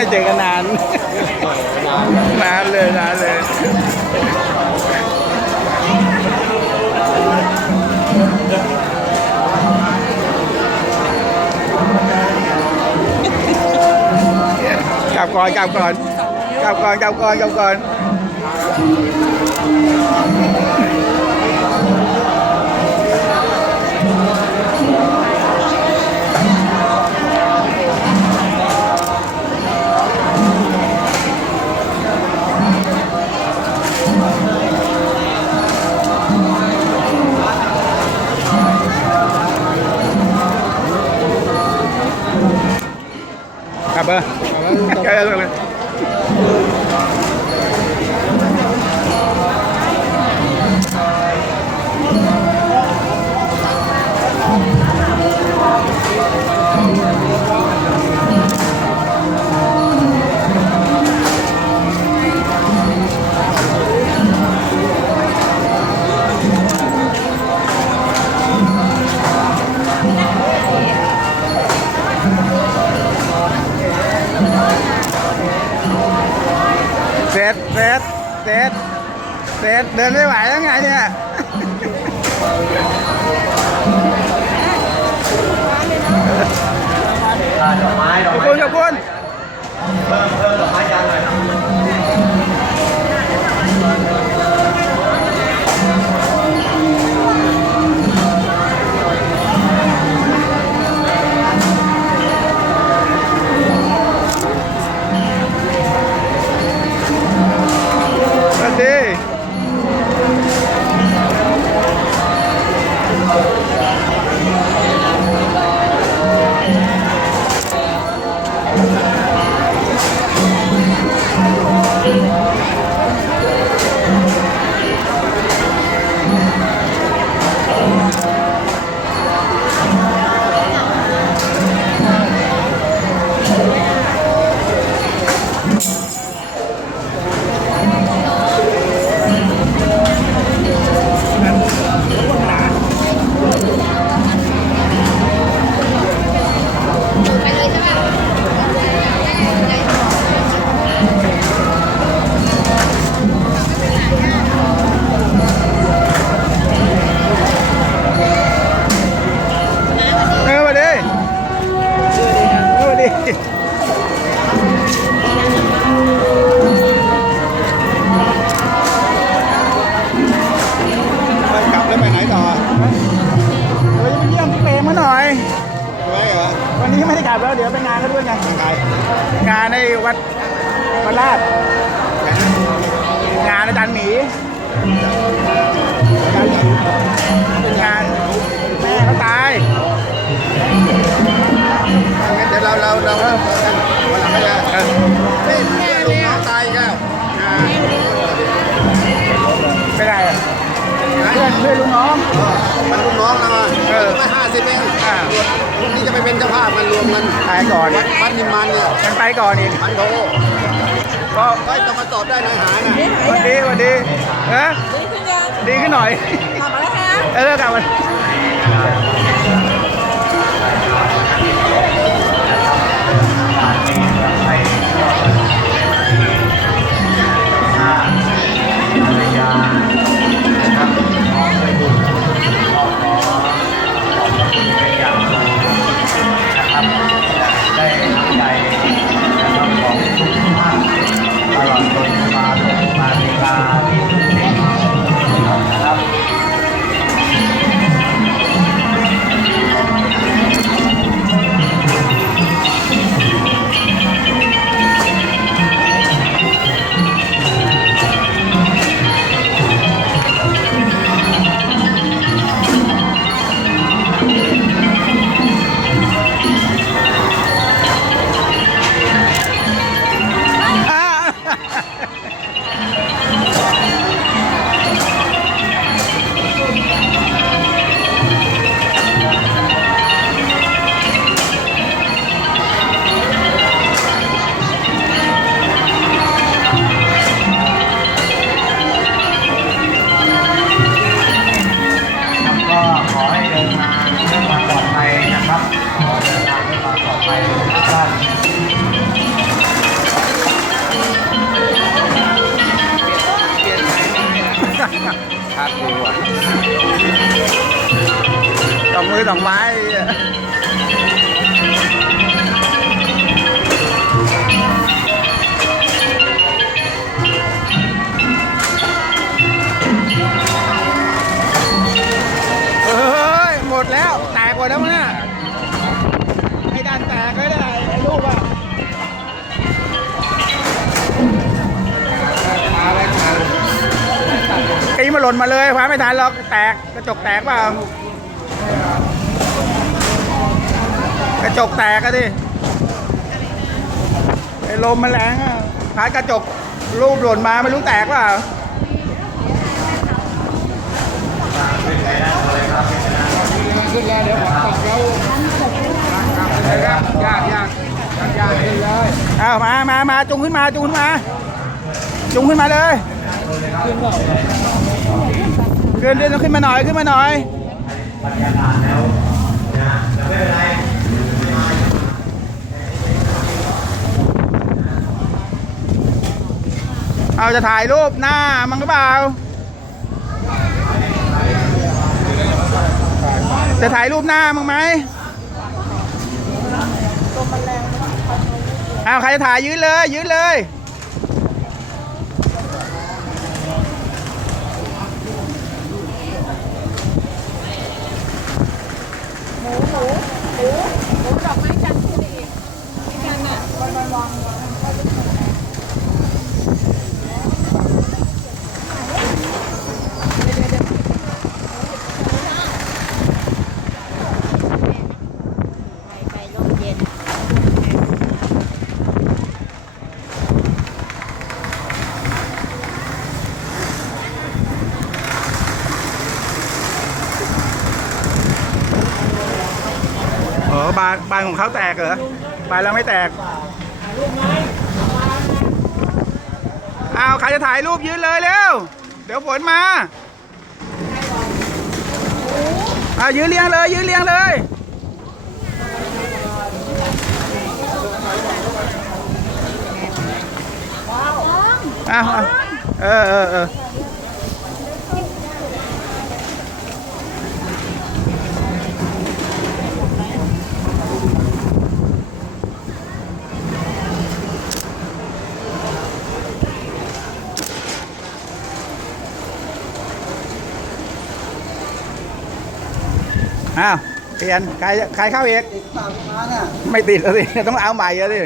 ม่เจอกันนาน นานเลยนานเลยกลับก่อนกลับก่อนกลับก่อนกลับก่อนกลับก่อน เสร็จเดินไม่ไหวแล้วไงเนี่ยดอกไม้ดอกขอบไม้คุณขอบคุณ ลับแล้วเดี๋ยวไปงานกันด้วยไงงานในวัดวัดราชงานอาจารย์หมีเป็นงานแม่เขาตายเดี๋ยวเราเราเราเริ่มกันวันหลังไม่ได้ เพื่อนเพื่อนลูกน้องมันลูกน้องนะมาเออไม่ห้าสิบเองอ่านี่จะไปเป็นเจ้าภาพมันรวมกันตายก่อนวัดวัดนิมมานเนี่ยมันไปก่อนอีกพันโทก็ก็ต้องมาตอบได้นายหานะวันดีวันดีเออดีขึ้นยังดีขึ้นหน่อยกลับมาแล้วฮะเออกลับมา ล่นมาเลยฟ้าไม่ทันหรอกแตกกระจกแตกเปล่ากระจกแตกอะดิไอ้ลมมันแรงอะพัดกระจกรูปหล่นมาไม่รู้แตกเปล่าขึ้นแล้วเดี๋ยวผมตกแล้วเลยครับยากยากยากยากขึ้นเลยเอามามามาจุงขึ้นมาจุงขึ้นมาจุงขึ้นมาเลยขึ้นเดินขึ้นมาหน่อยขึ้นมาหน่อยเอาจะถ่ายรูปหน้ามั้งหรือเปล่า จะถ่ายรูปหน้ามั้งไหมเอาใครจะถ่ายยืนเลยยืนเลย ไม้กันที่นี่ที่นั่นน่ะลมเย็น เออ บานบานของเขาแตกเหรอบานเราไม่แตกอ้าวใครจะถ่ายรูปยืนเลยเร็ว เดี๋ยวฝนมาอายืนเรียงเลย ยืนเรียงเลย อ้าวอ้าวเออเออเออ อ้าวเปลี่ยนใครใครเข้าอีกไม่ติดแล้วสิ ต้องเอาใหม่แล้วสิ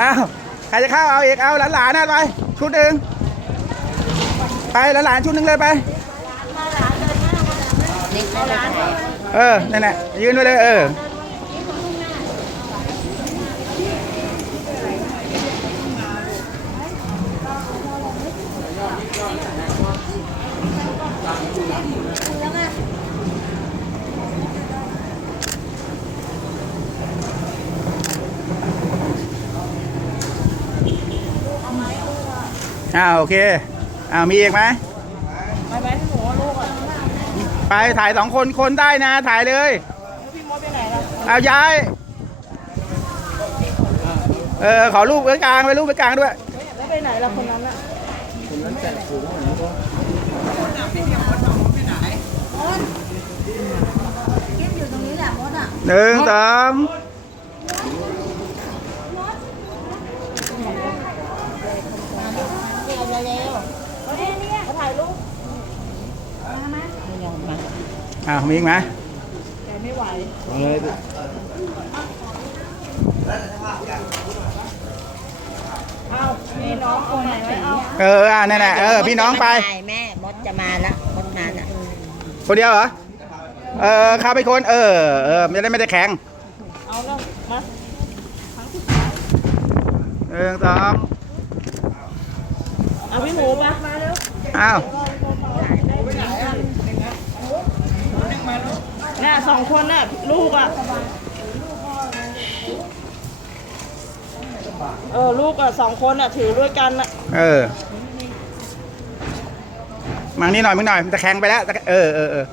อ้าวใครจะเข้าเอาอีก เอาหลานๆนะไป ชุดหนึ่งไปหลานๆชุดหนึ่งเลยไป เออ นั่นแหละยืนไว้เลย เออ อ่าโอเคอ่ามีอีกไหมไปไหมหนูว่าลูกอะไปถ่ายสองคนคนได้นะ ถ่ายเลยแล้วพี่มดไปไหนล่ะเอาย้ายเออขอรูปไว้กลางไปรูปไว้กลางด้วยแล้วไปไหนล่ะคนนั้นอะกินอยู่ตรงนี้แหละมดอะหนึ่งสอง เร็วเร็ว เขาถ่ายรูป ไม่ยอมมา อ้าวมีอีกไหมแกไม่ไหวเอาพี่น้องคนไหนไม่เอาเอออ่านั่นแหละเออพี่น้องไป แม่มดจะมาแล้วมดมาแล้วคนเดียวเหรอ เออข้าไปคน เออ เออไม่ได้ไม่ได้แข็ง เอาแล้วมาหนึ่งสองเอาพี่หมูมามาเร็วอ้าว นี่ยสองคนน่ะลูกอะ เออลูกอะสองคนอะถือด้วยกันอะเออมังนี่หน่อยมึงหน่อยมันจะแข็งไปแล้วตะเออเออเออ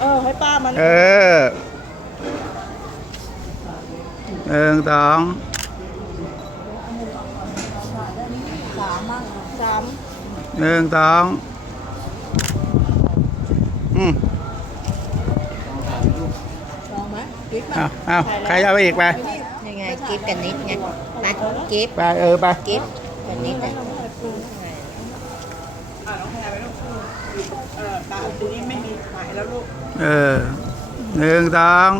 เออให้ป้ามันเออหนึ่งสองสามหนึ่งสองอืม ลองไหมกิ๊ก เอาเอาใครเอาไปอีกไปยังไงกิฟต์กันนิดไงมากิฟต์ไปเออไปกิฟต์กันนิดอะอะน้องแพรไปลูกเออตาทีนี้ไม่มีไหมแล้วลูกเออหนึ่งสอง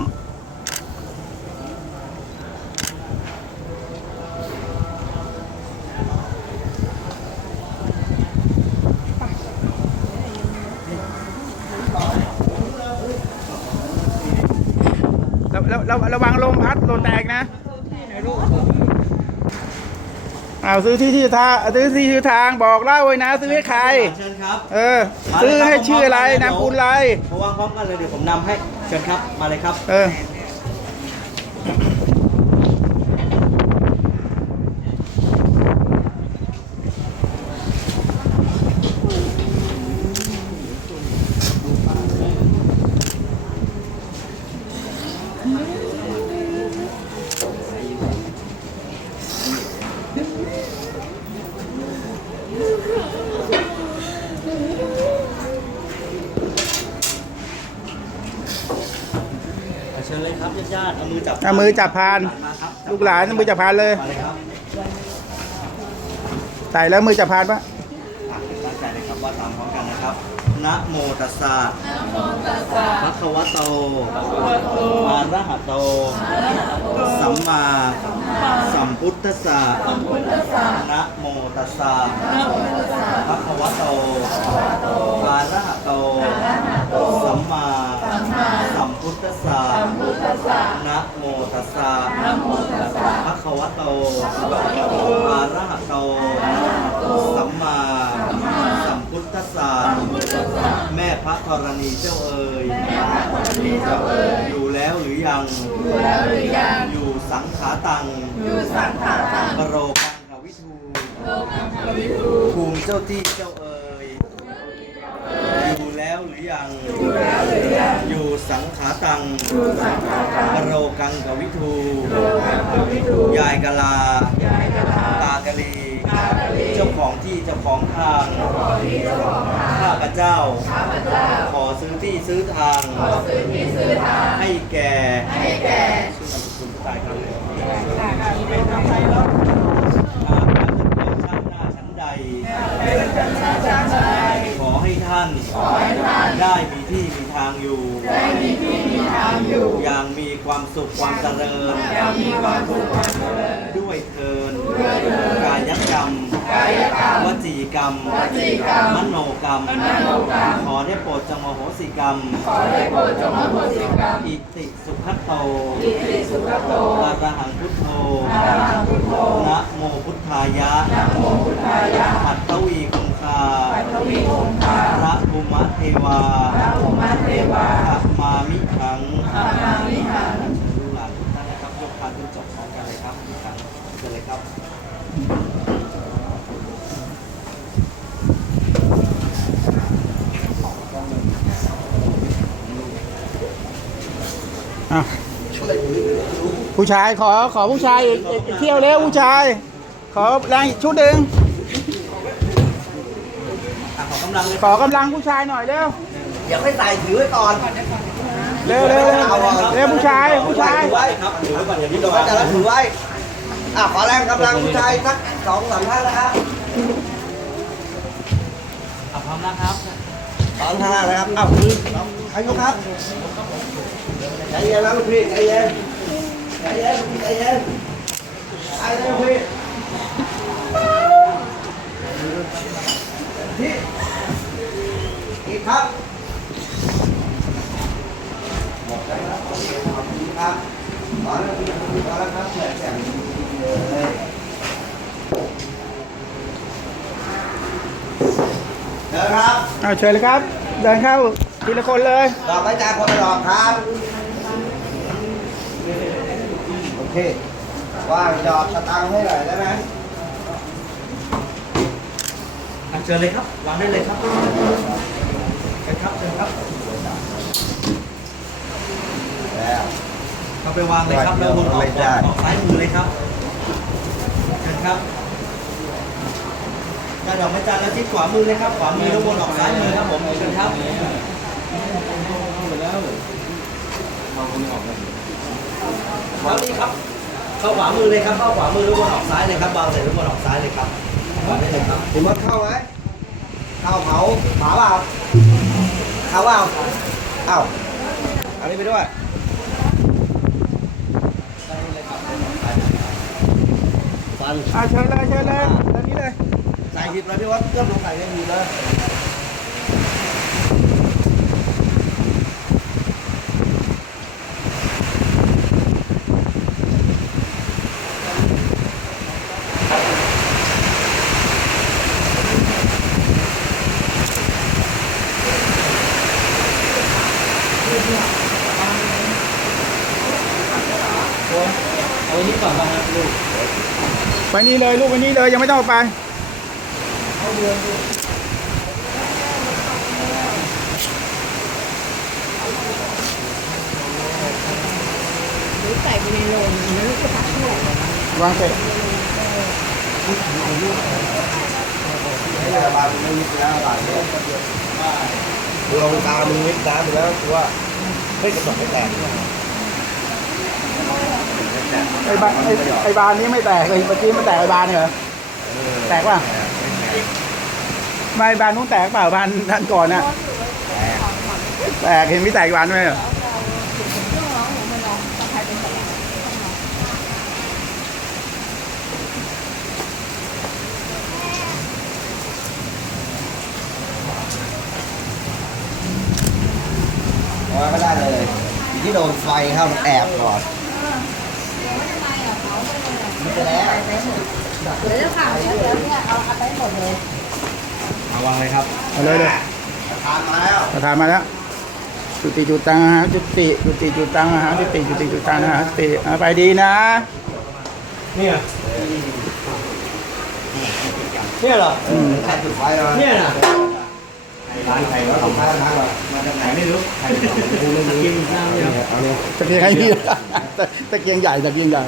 แล้วแล้วแล้วระวังลมพัดลมแตกนะเอาซื้อที่ที่ทางซื้อที่ที่ทางบอกเล่าไว้นะ ซื้อให้ใคร เชิญครับ เออ ซื้อให้ชื่ออะไรนามสกุลอะไรเพราะว่าพร้อมกันเลยเดี๋ยวผมนำให้ เชิญครับ มาเลยครับ เออ เชิญเลยครับญาติๆ เอามือจับเอามือจับพาน มาครับลูกหลานเอามือจับพานเลย มาเลยครับใส่แล้วมือจับพานปะอะตั้งใจเลยครับว่าตามพร้อมกันนะครับนะโมตัสสะพระคะวะโตอะระหะโต สัมมาสัมพุทธัสสะนะโมตัสสะพระคะวะโตอะระหะโต นะโมตัสสะพระคะวะโตอะระหะโต สัมมาสัมพุทธัสสะแม่พระธรณีเจ้าเอ๋ยอยู่แล้วหรือยัง อยู่สังขาตังบโรกังกวิทูภูมิเจ้าที่เจ้าเอ๋ย อยู่แล้วหรือยัง อยู่สังขาตังบโรกังกวิทู ยายกะลาตากะลีเจ้าของที่เจ้าของทาง ข้าพเจ้าขอซื้อที่ซื้อทางให้แก่ชื่อนามสกุลตายครับหากพระเจ้าชั้นหน้าชั้นใดขอให้ท่าน ได้มีที่มีทางอยู่ อย่างมีความสุขความเจริญ ด้วยเทินกายกรรม วจีกรรม มโนกรรม ขอได้โปรดจงโมโหสิกรรม อิติสุขโตอะระหังพุทโธนะโมพุทธายะอัตตวีคงคาพ เทวาพระภูมิเทวาอัปมามิหังลูกหลานทุกท่านนะครับยกพานขึ้นจบพร้อมกันเลยครับอีกครั้งเชิญเลยครับผู้ชายขอขอผู้ชายอีกอีกเที่ยวเร็วผู้ชาย ขอแรงชุดหนึ่งำลังเลยขอกำลังผู้ชายหน่อยเร็วเดี๋ยวให้ใส่ถือไว้ก่อนเร็วเร็วเร็วเร็วผู้ชายผู้ชายถือไว้ครับถือไว้ก่อนอย่าดิ้นรนแต่ละถือไว้อะขอแรงกำลังผู้ชายสักสองสามท่านนะครับอะพร้อมนะครับพร้อมท่านนะครับอ้าวใครยกครับใจเย็นนะลูกพี่ใจเย็นใจเย็นใจเย็นใจเย็นลูกพี่ที่อีกครับหมดแล้วครับโอเคขอบคุณครับขอแล้วขอแล้วครับแฉะแฉะเลยเดี๋ยวครับ เอาเชิญเลยครับ เดินเข้าทีละคนเลย ดอกไม้จานคนละดอกครับ โอเค ว่างหยอดสตังค์ให้หน่อยได้ไหมอะเชิญเลยครับวางได้เลยครับเชิญครับเชิญครับแล้วเข้าไปวางเลยครับแล้ววนออกออกออกซ้ายมือเลยครับเชิญครับ ได้ดอกไม้จันทร์แล้วทิศขวามือเลยครับ ขวามือแล้ววนออกซ้ายมือครับผมเชิญครับครับนี่ครับ เข้าขวามือเลยครับ เข้าขวามือลูกบอลออกซ้ายเลยครับวางใส่ลูกบอลออกซ้ายเลยครับวางได้เลยครับเห็นมดเข้าไหมเข้าเผาหมาเปล่าเข้าเปล่าเอ้าเอานี้ไปด้วยฟันอ่าเชิญเลยเชิญเลยตอนนี้เลย ใส่หิบเลยพี่วัดเริ่มลงใส่ในหิบเลยไปนี่เลยลูกไปนี่เลยยังไม่ต้องเอาไปหรือ ใส่ไปในโรงแล้วลูกก็พักช่วงวางเสร็จลงตามึงนิดน้ำไปแล้วกูว่าเฮ้ยกระสอบไม่แตกไอ้บานไอ้ไอ้บานนี้ไม่แตกเลยเมื่อกี้มันแตกไอ้บานเนี่ยเหรอแตกป่ะ ไม่บานนู้นแตกเปล่าบานด้านก่อนน่ะแตกเห็นไม่แตกอีกบานไหมเหรอว่าไม่ได้เลยที่โดนไฟเข้ามันแอบก่อนมันจะแล้วเหลือแล้วค่ะเหลือแล้วเนี่ยเอาเอาไปหมดเลยมา วางเลยครับเอาเลยเลยทานมาแล้วประธานมาแล้ว จุติจุตังหาจุติจุติจุตังหาจุติจุติจุตังหาจุติเอาไปดีนะ เนี่ยเนี่ยเหรออืมใครจุดไฟมาเนี่ยนะร้านใครวะทำร้านร้านวะมาจากไหนไม่รู้ใครกูไม่รู้กินน้ำเนี่ยเอาเลยตะเกียงให้พี่ตะตะเกียงใหญ่ตะเกียงใหญ่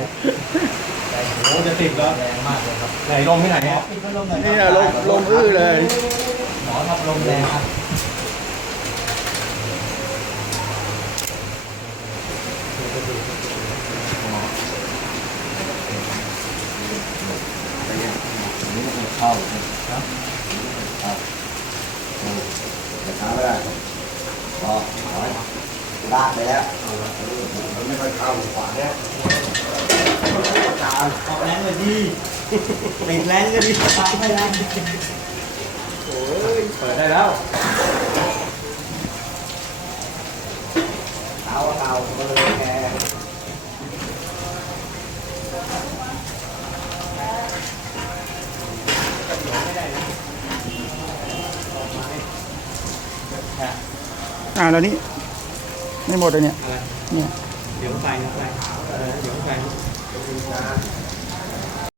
โอ้จะติดแล้วแรงมากเลยครับไหนลมที่ไหนเนี่ยนี่ลมลมอื้อเลย หมอครับลมแรงครับเข้าครับครับโอ้จะช้าไม่ได้พอถอยลากไปแล้วมันไม่ค่อยเข้าขวาเนี่ย ออกแรงเลยดีติดแรงก็ดีตามไม่ได้ยเปิดได้แล้วเตาเตาก็เลยแกอ่าแล้วนี่ไม่หมดเลยเนี่ย เนี่ย เดี๋ยวไปนะไป เดี๋ยวไป